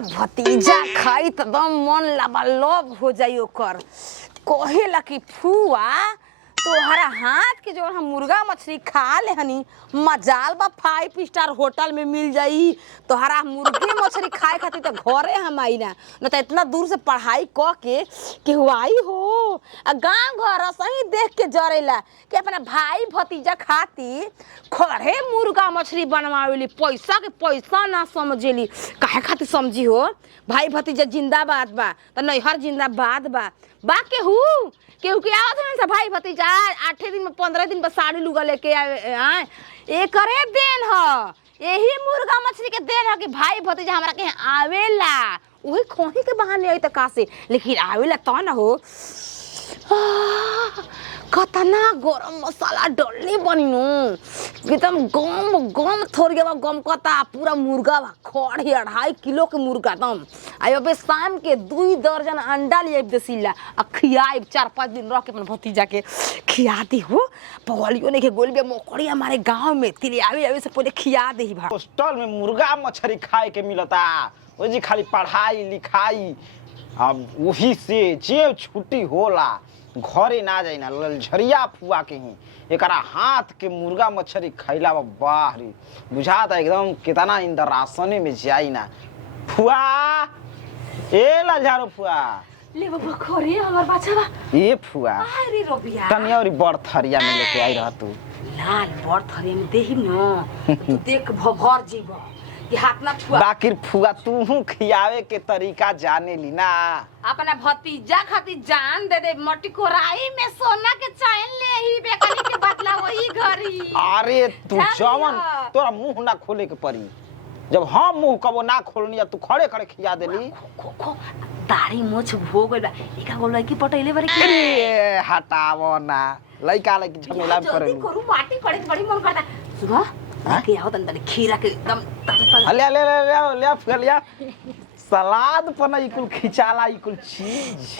हमारा भतीजा खाई तो दम मन लबालब हो जाई ओकर। कहेला कि फुआ तोहरा हाथ के जो हम मुर्गा मछली खा ले हनी मजाल बा 5 स्टार होटल में मिल जाई। तोहरा मुर्गे मछली खाए खातिर तो घरे हम आई ना न तो इतना दूर से पढ़ाई क के हुआई हो। गाँव घर सही देख के जरेला कि अपना भाई भतीजा खातिर खड़े मुर्गा मछली बनवावेली। पैसा के पैसा ना समझेली। काहे खातिर समझी हो? भाई भतीजा जिंदाबाद बा तो नैहर जिंदाबाद बा केहू के आवत है भाई भतीजा 8 दिन में 15 दिन पर साड़ी लुगा लेके आए एकरे देन ह। यही मुर्गा मछली के देन है कि भाई भतीजा हमरा के आवेला। वही खोही के बहाने आई त का से लेकिन आवेला तो ना हो। कतना गरम मसाला डलले बनिनु एकदम गम गम थोड़ गया गम कता पूरा मुर्गा खड़े 2.5 किलो के मुर्गा दम आई। अबे शाम के 2 दर्जन अंडा ले देसीला आ खियाई 4-5 दिन रह के अपन भतीजा के खिया दी हो। पगलियो ने के गोलबे मोकड़ी हमारे गांव में तिले आवे से पहले खिया दे। हॉस्टल में मुर्गा मछली खाए के मिलता ओ जी खाली पढ़ाई लिखाई। अब वही से जे छुट्टी होला घरे ना जाई ना ललझरिया फुआ के ही एकरा हाथ के मुर्गा मछली खैला बाहरी बुझाता एकदम कितना इंदर रासने में जाई ना। फुआ ए ललझारो फुआ ले बाबा खरे हमर बाछा बा ए फुआ अरे रोबिया तनी और बड़ थरिया में लेके आई रह तू लाल बड़ थरिया में देही न तू देख भभर जीव ये हाथ ना फुआ। बाकी फुआ तू खियावे के तरीका जाने ली ना। अपना भतीजा खातिर जान दे दे मटी कोराई में सोना के चैन ले ही बेकनी के बदला वही घरी। अरे तू जवन तोरा मुंह ना खोले के पड़ी। जब हम मुंह कबो ना खोलनी तू खड़े खड़े खिया देली। दाढ़ी मोछ हो गइल बा एका गो लड़की पटैले बारे के हटावो ना लइका लइकी झमेला में करे। जल्दी करू माटी पड़े बड़ी मन करता सुनो के आओ तन खीरा के एकदम ले ले ले ले फल या सलाद पर ई कुल खिचाला ई कुल चीज।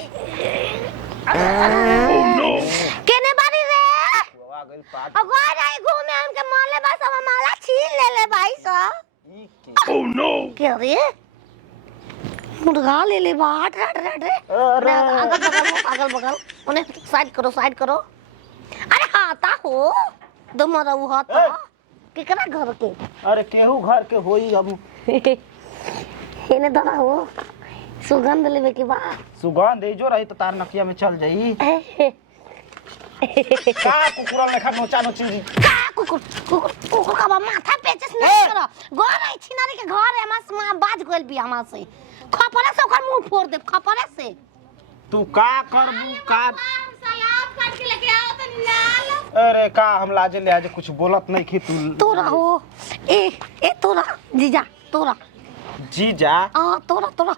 ओह नो केने बारी रे आ गइल पात अगो जाई घूमे हमके माले बस हम माला छीन ले ले भाई सा। ओह नो के रे मुर्गा ले ले बाट रे अरे अगल बगल उन्हें साइड करो। अरे हाता हो दमरा वो हाता केकरा घर के? अरे केहू घर के होई अब हेने दरा हो सुगंध लेवे के बा। सुगंध जो रही तो तार नकिया में चल जाई। का कुकुरा लेखा नोचा नोची का कुकुर का माथा पेचस नहीं करो गोर आई छिनारी के घर है मां बाज गोल भी हमा से खपरे से ओकर मुंह फोड़ दे खपरे से। तू का करबू का सलाद काट के लेके आओ तनी लाल। अरे का हम लाजे ले आज कुछ बोलत नहीं खी तू तोरा हो ए तोरा जीजा तोरा जीजा तोरा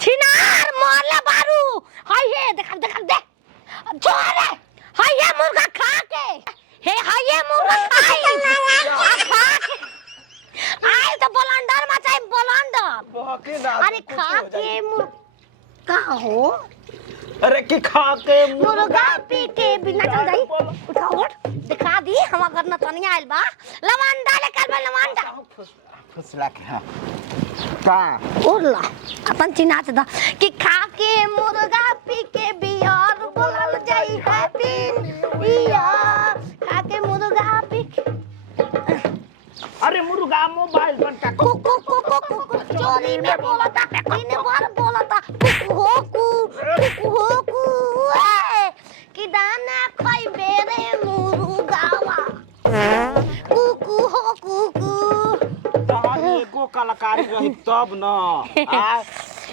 छिनार मारला बारू हाय हे देख छोरे हाय ये मुर्गा खा के हे हाय ये मुर्गा खा के आए तो बलंडर मचाए बलंडर। अरे खा के का हो अरे की खा के मुर्गा पी के बिना चल जाई उठाओ दिखा दी हम अगर न तनिया आइल बा लवंडा लेकर बा लवंडा फुसला के हां का ओला अपन चिनाच दा कि खा के मुर्गा पी के बियर बोलल जाई हैप्पी बियर खा के मुर्गा पी अरे मुर्गा मोबाइल बंटा कुकु चोरी में बोलता इने बार बोलता कुकु कि दाना खाई बेरे मुर्गावा कुकु एको कलाकारी रही तब न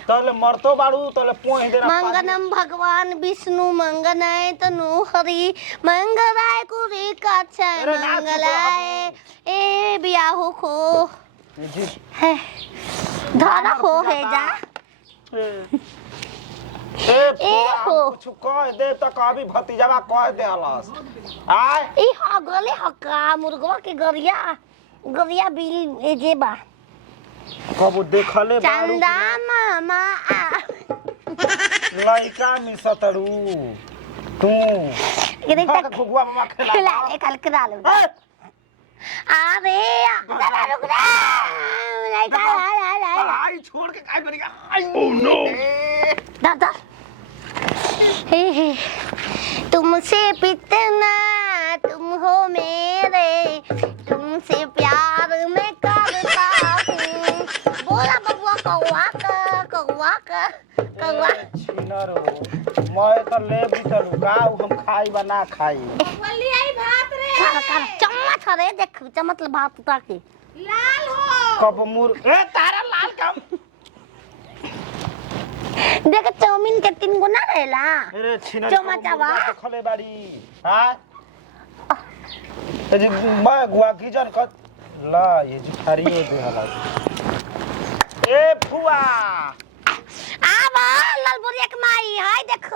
तले मरतो बाड़ू तले पोह देना मंगनम भगवान विष्णु मंगनाय तनु हरि मंगलाय कुरी काछा मंगलाय ए बियाहो खो है धारा हो है जा ए हो कुछ कह दे त कभी भतीजावा कह दे हलस आय ई हगले हका मुर्गवा के गरिया बिल ए जेबा कबो देखले बाड़ू चंदा मामा लइका मिसतरू तू ये देख का खुगवा मामा खेला एक हल्के डाल अरे रुक आई छोड़ के काय करेगा ओह नो दादा हे तुमसे पितना तुम हो मेरे तुमसे प्यार मैं करता हूँ बोला बबुआ कौवा का छिनर हो मैं तो ले बितलू गाव हम खाई बना खाई बोली आई भात रे चम्मच रे देख चम्मच भात ताके लाल हो कब मुर ए तारा लाल काम देख चाउमीन के 3 गो ना रहेला अरे छिनर चमचावा तो खले बाड़ी हां जी मैं गुआ गिजन क ला ये जी थारियो दे हला ए फुआ आवा लालबोरिया के माई हाय देख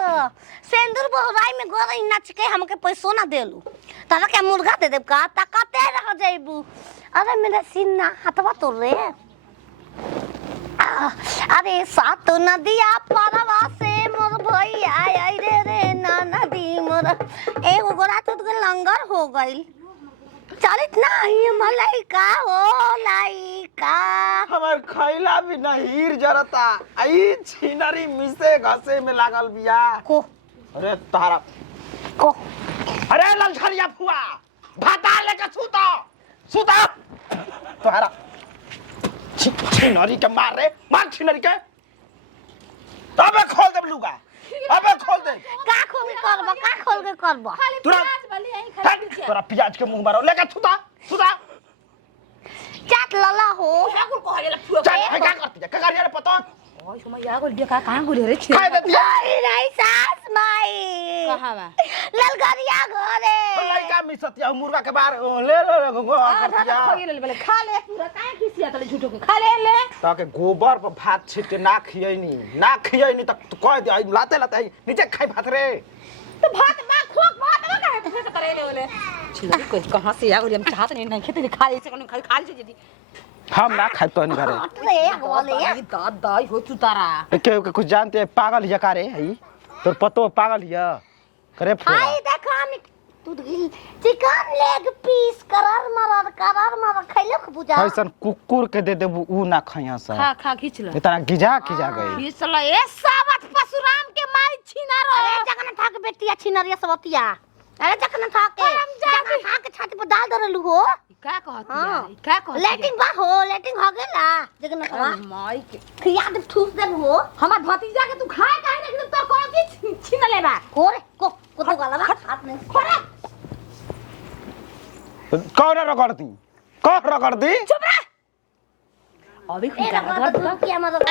सेंदूर बहुराई में गोरई नाच के हमके पैसो ना देलू तारा के मुर्गा दे देब का ताकते रह जाइबू अरे मेरा सीना हथवा तो रे अरे सात नदिया पारवा से मोर भैया आई रे ना नदी मोर एगो गोरा तो लंगर हो गइल चलित नहीं मलाइका हो लाइका हमार खैला भी नहीं जरता आई छिनरी मिसे घसे में लागल बिया को अरे तारा को अरे ललझरिया फुआ भाता लेके सुता तारा छिनरी के मार रे मार छिनरी के अबे खोल दे लुगा अबे खोल दे का खोल के करबो तुरंत तोरा प्याज के मुंह मारो लेके सुता चाट लला हो ठाकुर को हले फुआ चल क्या करती है क्या कर यार पता ओय समय या गोल दिया कहां गोल रे छे खाए देती है नहीं सास माई कहां बा ललगरिया घरे लड़का मिसतिया मुर्गा के बाहर ले करतिया खोई ले बोले खा ले पूरा काहे खिसिया तले झूठो के खा ले ताके गोबर पर भात छिट के ना खियैनी त कह दे लाते नीचे खाई भात रे तो भात बा खोक भात ना काहे फेंक करे ले बोले छिलरी कोई कहां से या गोल हम चाहत नहीं खेते खा ले से खा ले जदी हम ना खाए तो नहीं करे रे बोले दादा हो तू तारा के कुछ जानते है पागल हिया का रे हई तोर पतो पागल हिया करे फोड़ा आई देखा हम तू चिकन लेग पीस करार मार खैलो के बुझा ऐसन कुकुर के दे देबू ऊ ना खइया सा खा खींच ले इतना गिजा गई ये साला ए सावत परशुराम के माई छीना रो अरे जगन था के बेटिया छिनरिया सबतिया अरे जगन था के छाती पर डाल दरलू हो का कहती है का कहती लेटिंग बा हो लेटिंग हो गेला जगन था माई के खिया दे ठूस दे हो हमार भतीजा के तू खाए काहे नहीं तो कौन की छीन लेबा कोरे को तो गला बा हाथ में खोरे कौन रगड़ती चुप रह अभी खुद क्या मदद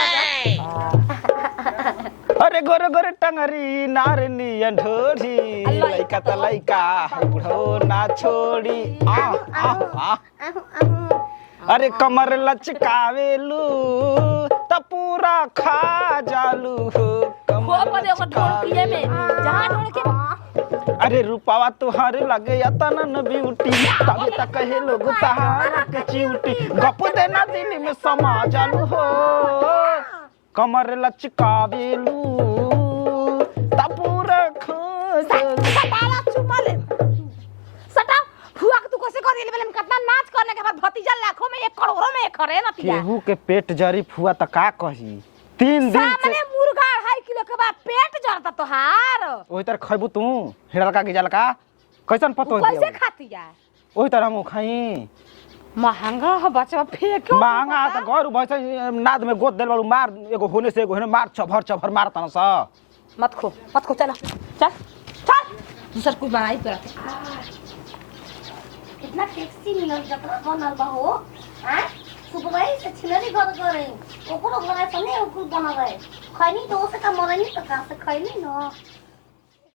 अरे गोरे गोरे टंगरी नारनी ढोरी लइका त लइका बुढ़ो ना छोड़ी आ अरे कमर लचकावेलू त पूरा खा जालू हो खो पर एगो ढोलकिए में जहां ढोलकी अरे रूपावा तुहारे लगे या तनन ब्यूटी तभी तक कहे लोग तहार के चिउटी गप देना दिन में समा जालू हो कमर लचकावेलू तपूर सटाला चुमा ले सटा फुआ के तू कैसे कर ले में कितना नाच करने के बाद भतीजा लाखों में 1 करोड़ों में एक करे ना तिया केहू के पेट जरी फुआ त का कही 3 दिन से सामने मुर्गा 2.5 किलो के बाद पेट जरता तोहार ओही तर खइबू तू हिड़लका गिजलका कैसन पतो कैसे खातिया ओही तर हम खाई महंगा हो बचवा फेंको महंगा त घर भइस नाद में गोद देल बाड़ू मार एगो होने से एगो होने मार चभर मार तन स मत खो चल दूसर कुछ बनाई तो इतना टैक्सी मिलल जतरा बनल बा हो हैं सुबह से छिलरी घर करे ओकरो घर से नहीं ओकरो बना रहे खैनी तो से का मरनी तो का से खैनी न